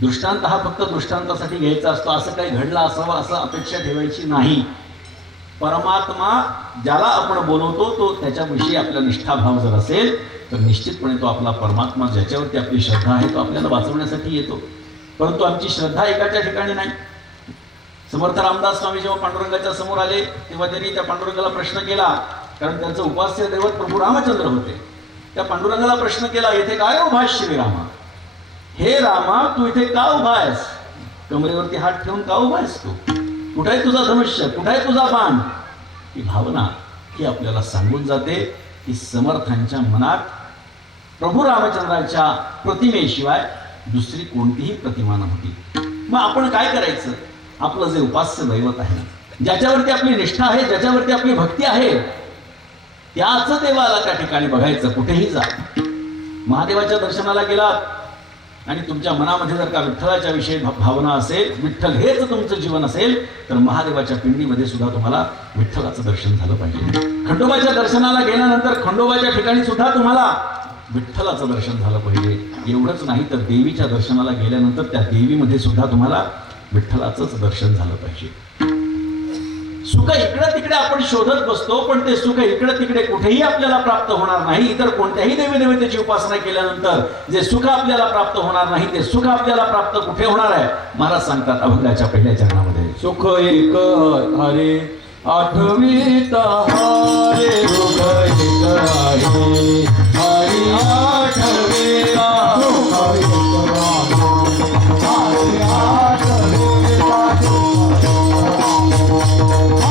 दृष्टांत हा फक्त दृष्टांतासाठी घ्यायचा असतो, असं काही घडलं असावं असं अपेक्षा ठेवायची नाही. परमात्मा ज्याला आपण बोलवतो तो त्याच्याविषयी आपला निष्ठाभाव जर असेल तर निश्चितपणे तो आपला परमात्मा ज्याच्यावरती आपली श्रद्धा आहे तो आपल्याला वाचवण्यासाठी येतो. परंतु आमची श्रद्धा एकाच्या ठिकाणी नाही. समर्थ रामदास स्वामी जेव्हा पांडुरंगाच्या समोर आले तेव्हा त्यांनी त्या पांडुरंगाला प्रश्न केला, कारण त्यांचं उपास्य दैवत प्रभू रामचंद्र होते. त्या पांडुरंगाला प्रश्न केला, येथे काय उभा आहेस श्रीरामा? हे रामा, तू इथे का उभा आहेस? कमरेवरती हात ठेवून का उभा आहेस तू? कुठे आहे तुझा धनुष्य? कुठे आहे तुझा बाण? ही भावना ही आपल्याला सांगून जाते की समर्थांच्या मनात प्रभू रामचंद्राच्या प्रतिमेशिवाय दुसरी कोणतीही प्रतिमा नव्हती. मग आपण काय करायचं? आपलं जे उपास्य दैवत आहे, ज्याच्यावरती आपली निष्ठा आहे, ज्याच्यावरती आपली भक्ती आहे, त्याच देवाला त्या ठिकाणी बघायचं. कुठेही जा, महादेवाच्या दर्शनाला गेलात आणि तुमच्या मनामध्ये जर का विठ्ठलाच्या विषयी भावना असेल, विठ्ठल हेच तुमचं जीवन असेल, तर महादेवाच्या पिंडीमध्ये सुद्धा तुम्हाला विठ्ठलाचं दर्शन झालं पाहिजे. खंडोबाच्या दर्शनाला गेल्यानंतर खंडोबाच्या ठिकाणी सुद्धा तुम्हाला विठ्ठलाचं दर्शन झालं पाहिजे. एवढंच नाही तर देवीच्या दर्शनाला गेल्यानंतर त्या देवीमध्ये सुद्धा तुम्हाला विठ्ठलाचंच दर्शन झालं पाहिजे. सुख इकडे तिकडे आपण शोधत बसतो, पण ते सुख इकडे तिकडे कुठेही आपल्याला प्राप्त होणार नाही. इतर कोणत्याही देवी देवतेची उपासना केल्यानंतर जे सुख आपल्याला प्राप्त होणार नाही ते सुख आपल्याला प्राप्त कुठे होणार आहे? महाराज सांगतात अभंगाच्या पहिल्या चरणामध्ये, सुख एक हरे आठवीत हरे सुख एक हरे हरी आठवेला सुख एक हरे आठवेला Oh